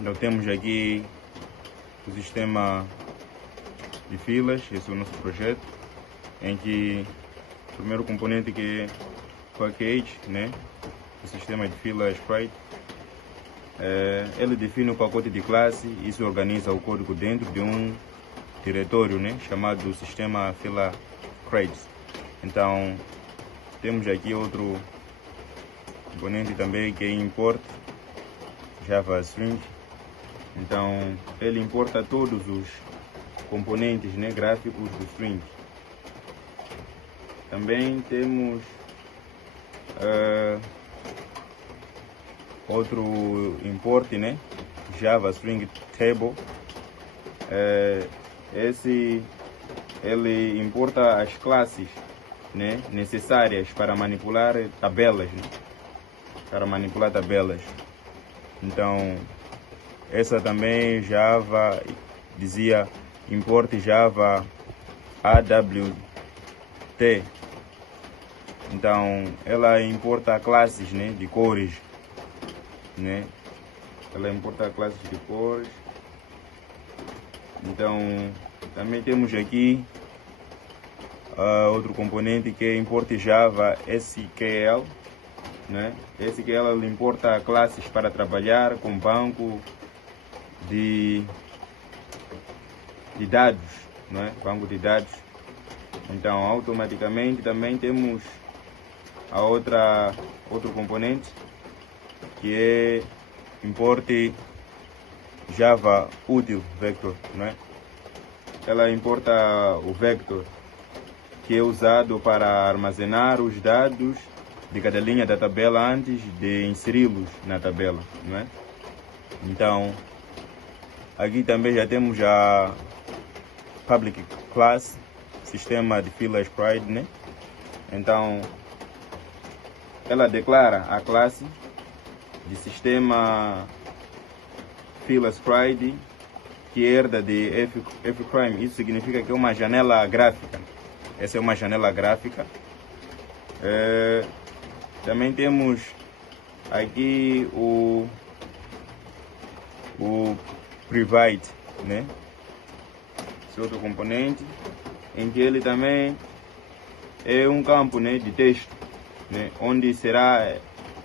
Então temos aqui o sistema de filas, esse é o nosso projeto, em que o primeiro componente que é o package, né? O sistema de filas Sprite, ele define o pacote de classe e se organiza o código dentro de um diretório, né? Chamado sistema fila crates. Então temos aqui outro componente também que é import Java String. Então ele importa todos os componentes, né, gráficos do string. Também temos outro import, né, Java String Table. Esse ele importa as classes, né, necessárias para manipular tabelas, né, Então essa também Java dizia import Java AWT. Então ela importa classes, né, de cores, né? Ela importa classes de cores. Então também temos aqui outro componente que é import Java SQL, né? SQL ele importa classes para trabalhar com banco de dados, né? Banco de dados. Então automaticamente também temos a outro componente que é import Java Util Vector, né? Ela importa o vector que é usado para armazenar os dados de cada linha da tabela antes de inseri-los na tabela, né? Então aqui também já temos a public class, sistema de fila Sprite, né? Então ela declara a classe de sistema fila Sprite que herda de fprime. Isso significa que é uma janela gráfica. Essa é uma janela gráfica. Também temos aqui o private, né? Esse outro componente em que ele também é um campo, né, de texto, né, onde será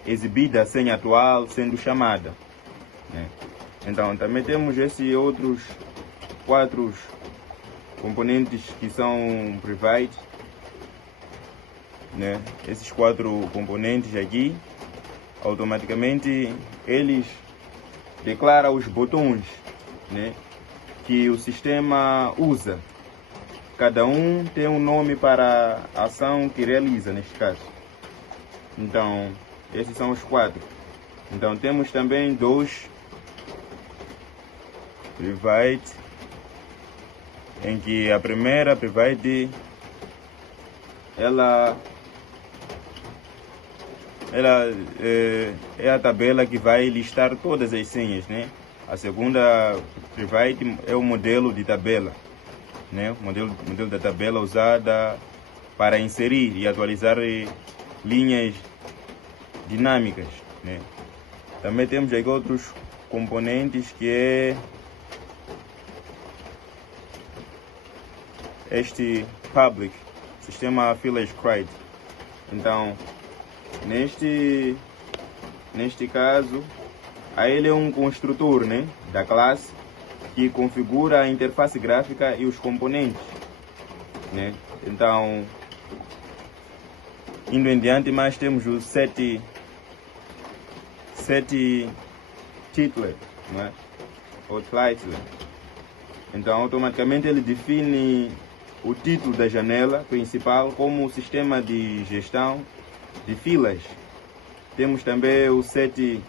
exibida a senha atual sendo chamada, né? Então também temos esses outros 4 componentes que são private, né? Esses 4 componentes aqui automaticamente eles declaram os botões, né, que o sistema usa. Cada um tem um nome para a ação que realiza neste caso. Então esses são os 4. Então temos também 2 private, em que a primeira private ela é a tabela que vai listar todas as senhas, né? A segunda private é o modelo de tabela, né? O modelo da tabela usada para inserir e atualizar linhas dinâmicas, né? Também temos aqui outros componentes que é este public, sistema fila Sprite. Então neste caso aí ele é um construtor, né, da classe que configura a interface gráfica e os componentes, né? Então indo em diante, mais temos o set titler, né, ou title. Então automaticamente ele define o título da janela principal como o sistema de gestão de filas. Temos também o set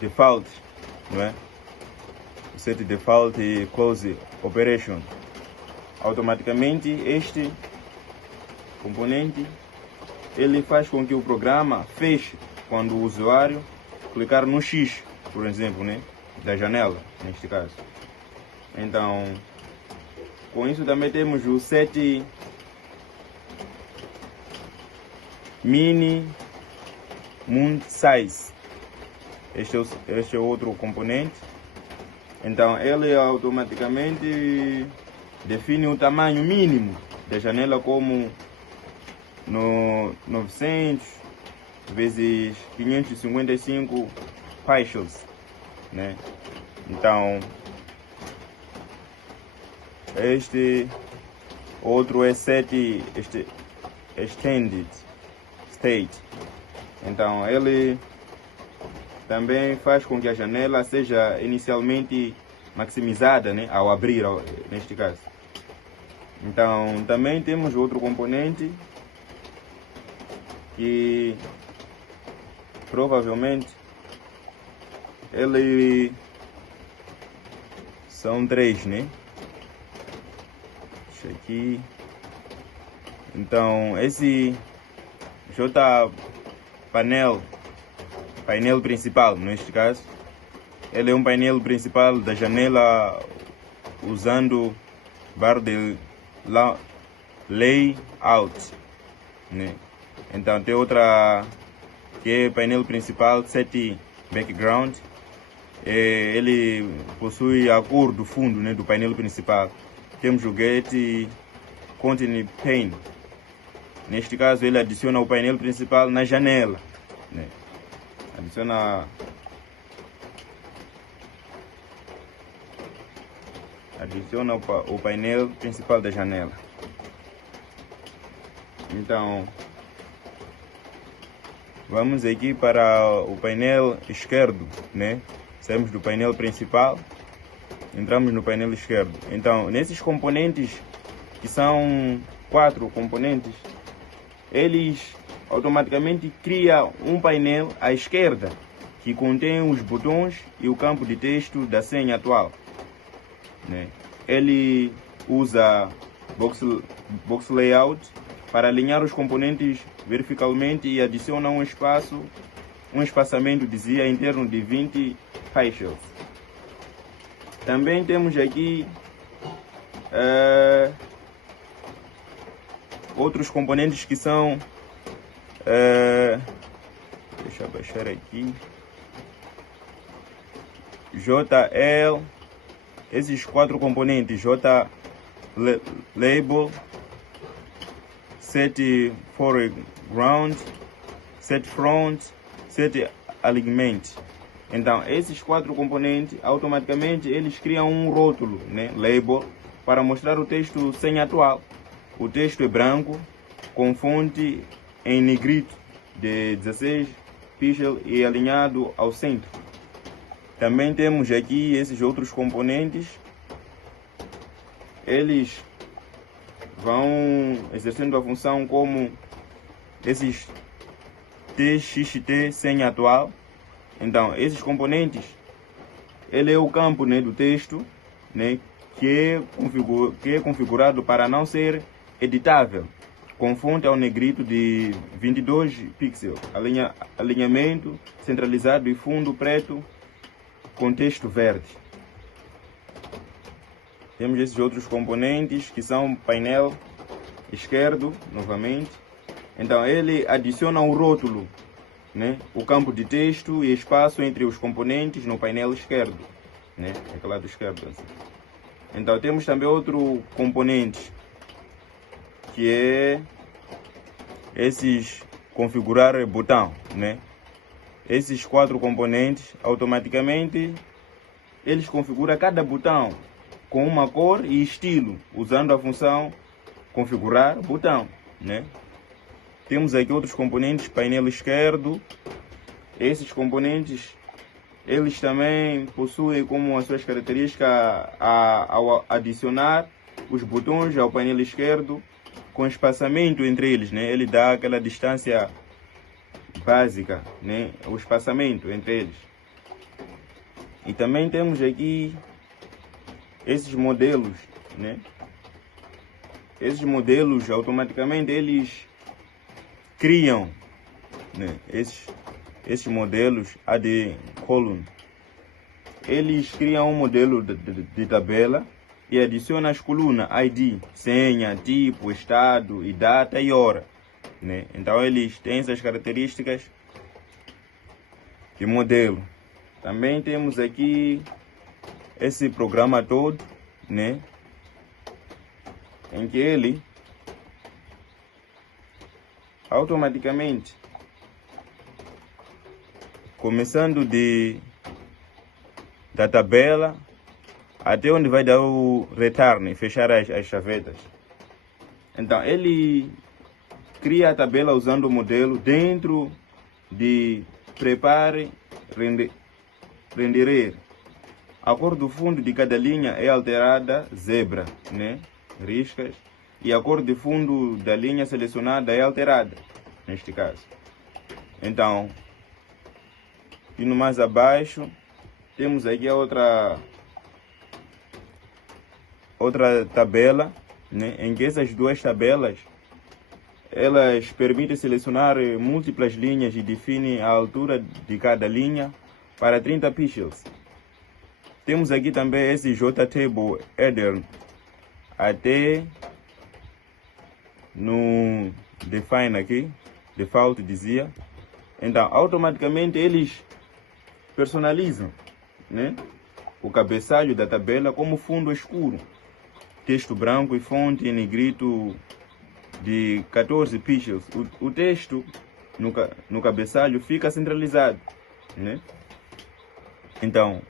default, não é? O set default e close operation. Automaticamente este componente ele faz com que o programa feche quando o usuário clicar no X, por exemplo, né, da janela, neste caso. Então com isso também temos o set mini moon size. este é outro componente. Então ele automaticamente define o tamanho mínimo da janela como no 900 vezes 555 pixels, né? Então este outro é extended state. Então ele também faz com que a janela seja inicialmente maximizada, né, ao abrir, neste caso. Então também temos outro componente que provavelmente ele são 3, né? Deixa aqui. Então esse painel principal, neste caso, ele é um painel principal da janela usando barra de layout, né? Então tem outra que é painel principal, set background. Ele possui a cor do fundo, né, do painel principal. Temos o get content pane. Neste caso ele adiciona o painel principal na janela, né? Adiciona o painel principal da janela. Então vamos aqui para o painel esquerdo, né? Saímos do painel principal, entramos no painel esquerdo. Então nesses componentes, que são 4 componentes, eles automaticamente criam um painel à esquerda que contém os botões e o campo de texto da senha atual, né? Ele usa box layout para alinhar os componentes verticalmente e adiciona um espaçamento, dizia, interno de 20 pixels. Também temos aqui outros componentes que são deixa eu baixar aqui, JL, esses 4 componentes, label, set foreground, set front, set alignment. Então esses 4 componentes automaticamente eles criam um rótulo, né, label, para mostrar o texto senha atual. O texto é branco com fonte em negrito de 16 pixels e alinhado ao centro. Também temos aqui esses outros componentes. Eles vão exercendo a função como esses TXT senha atual. Então esses componentes, ele é o campo, né, do texto, né, que é configurado para não ser editável, com fonte ao negrito de 22 pixels, alinhamento centralizado e fundo preto com texto verde. Temos esses outros componentes que são painel esquerdo, novamente. Então ele adiciona o rótulo, né, o campo de texto e espaço entre os componentes no painel esquerdo, né, aquele lado esquerdo, assim. Então temos também outro componente que é esses configurar botão, né? Esses 4 componentes automaticamente eles configuram cada botão com uma cor e estilo, usando a função configurar botão, né? Temos aqui outros componentes, painel esquerdo. Esses componentes eles também possuem como as suas características ao adicionar os botões ao painel esquerdo com espaçamento entre eles, né? Ele dá aquela distância básica, né? O espaçamento entre eles. E também temos aqui esses modelos, né? Esses modelos automaticamente eles criam, né, esses modelos AD column. Eles criam um modelo de tabela e adicionam as colunas ID, senha, tipo, estado e data e hora, né? Então eles têm essas características de modelo. Também temos aqui esse programa todo, né, em que ele automaticamente, começando da tabela até onde vai dar o return, fechar as chavetas. Então ele cria a tabela usando o modelo dentro de prepare, renderer. A cor do fundo de cada linha é alterada zebra, né, riscas, e a cor de fundo da linha selecionada é alterada, neste caso. Então, indo mais abaixo, temos aqui a outra tabela, né, em que essas duas tabelas elas permitem selecionar múltiplas linhas e definem a altura de cada linha para 30 pixels. Temos aqui também esse JTable Header até no define aqui, default dizia. Então automaticamente eles personalizam, né, o cabeçalho da tabela como fundo escuro, texto branco e fonte em negrito de 14 pixels. O texto no cabeçalho fica centralizado, né? Então,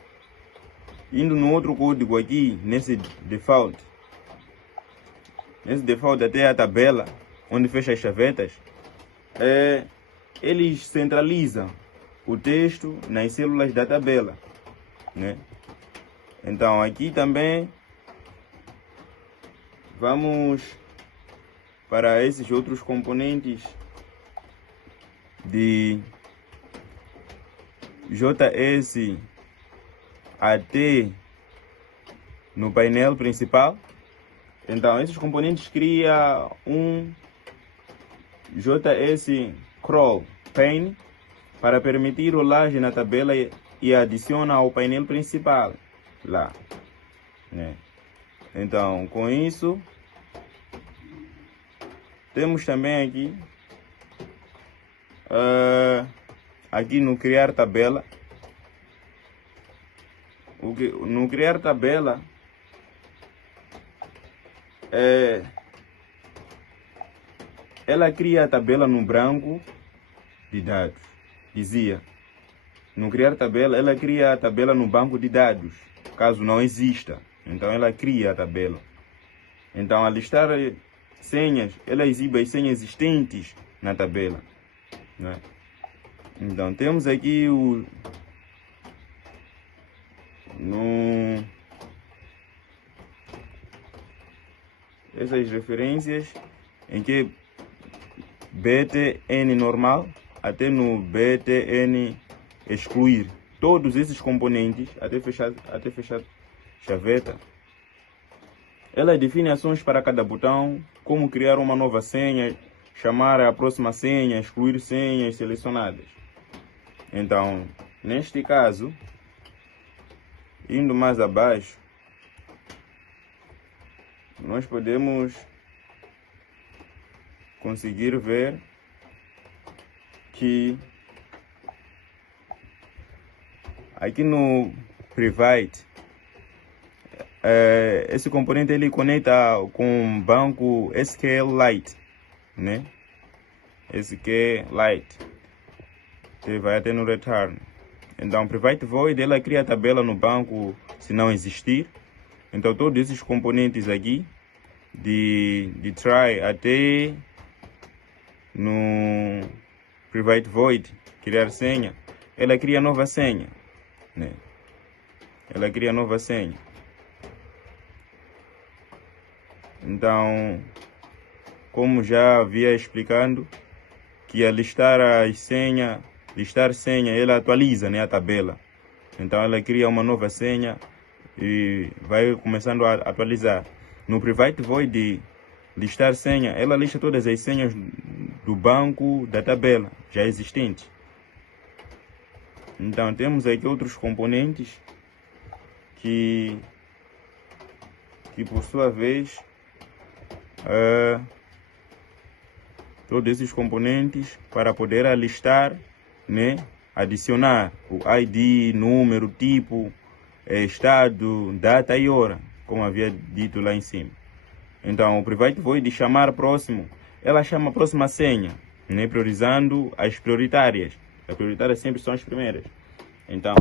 indo no outro código aqui, nesse default até a tabela, onde fecha as chavetas, eles centralizam o texto nas células da tabela, né? Então aqui também vamos para esses outros componentes de JS até no painel principal. Então esses componentes criam um JS Crawl Pane para permitir rolagem na tabela e adiciona ao painel principal lá, né? Então com isso temos também aqui no criar tabela. No criar tabela ela cria a tabela no branco de dados. Dizia, no criar tabela, ela cria a tabela no banco de dados, caso não exista. Então ela cria a tabela. Então a listar senhas, ela exibe as senhas existentes na tabela, né? Então temos aqui essas referências em que btn normal até no btn excluir, todos esses componentes até fechar chaveta. Ela define ações para cada botão, como criar uma nova senha, chamar a próxima senha, excluir senhas selecionadas. Então, neste caso, indo mais abaixo, nós podemos conseguir ver que aqui no Private, esse componente ele conecta com o banco SQLite, né? SQLite, que vai até no return. Então, Private Void, ela cria a tabela no banco se não existir. Então, todos esses componentes aqui, de try até no Private Void, criar senha, ela cria nova senha, né? Ela cria nova senha. Então, como já havia explicando, que a listar senha, ela atualiza, né, a tabela. Então ela cria uma nova senha e vai começando a atualizar. No Private Void listar senha, ela lista todas as senhas do banco da tabela já existente. Então temos aqui outros componentes que por sua vez todos esses componentes para poder alistar, né, adicionar o ID, número, tipo, estado, data e hora, como havia dito lá em cima. Então, o Private Void chamar próximo, ela chama a próxima senha, né, priorizando as prioritárias. As prioritárias sempre são as primeiras. Então,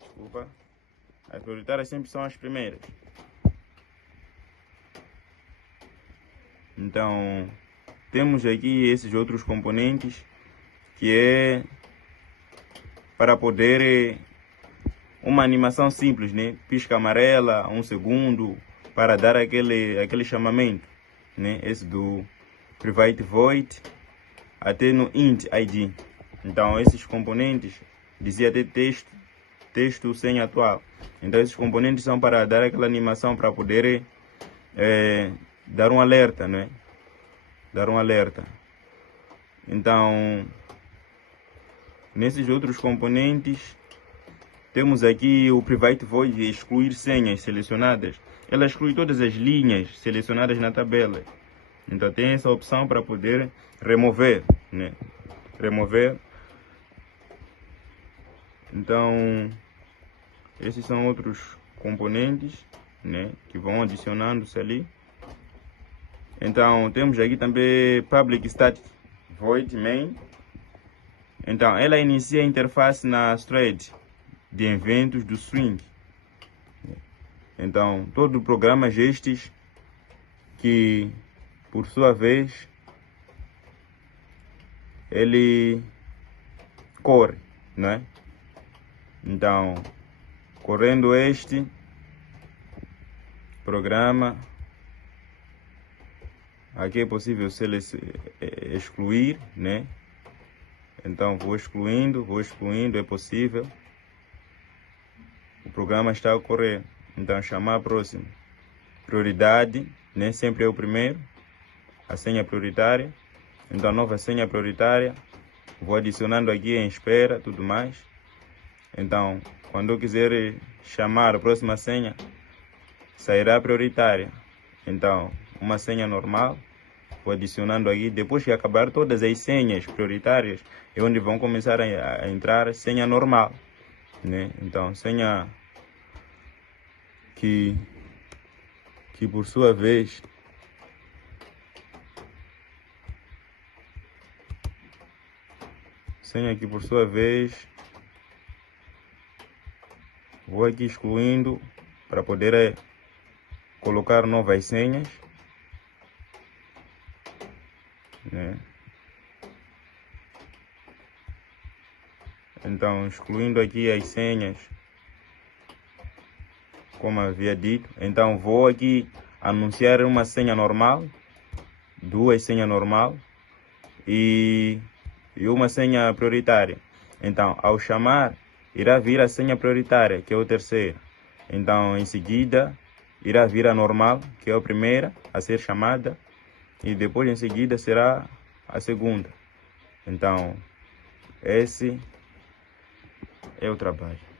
desculpa, as prioritárias sempre são as primeiras. Então, temos aqui esses outros componentes, que é para poder uma animação simples, né? Pisca amarela, 1 segundo, para dar aquele chamamento, né? Esse do Private Void até no int ID. Então esses componentes dizia até texto sem atual. Então esses componentes são para dar aquela animação, para poder dar um alerta, né? Dar um alerta. Então nesses outros componentes temos aqui o Private Void excluir senhas selecionadas. Ela exclui todas as linhas selecionadas na tabela. Então tem essa opção para poder remover, né? Remover. Então esses são outros componentes, né, que vão adicionando-se ali. Então temos aqui também Public Static Void Main. Então ela inicia a interface na thread de eventos do swing. Então todo o programa gestes que por sua vez ele corre, né? Então correndo este programa, aqui é possível excluir, né? Então vou excluindo, é possível. O programa está a correr. Então chamar próximo. Prioridade, né? Sempre é o primeiro. A senha prioritária. Então nova senha prioritária. Vou adicionando aqui em espera, tudo mais. Então quando eu quiser chamar a próxima senha, sairá prioritária. Então uma senha normal. Vou adicionando aqui. Depois que acabar todas as senhas prioritárias, é onde vão começar a entrar senha normal, né? Então senha que por sua vez vou aqui excluindo para poder colocar novas senhas, né? Então excluindo aqui as senhas, como havia dito. Então vou aqui anunciar uma senha normal, duas senhas normal e uma senha prioritária. Então ao chamar irá vir a senha prioritária, que é o terceiro. Então em seguida irá vir a normal, que é a primeira a ser chamada, e depois em seguida será a segunda. Então esse é o trabalho.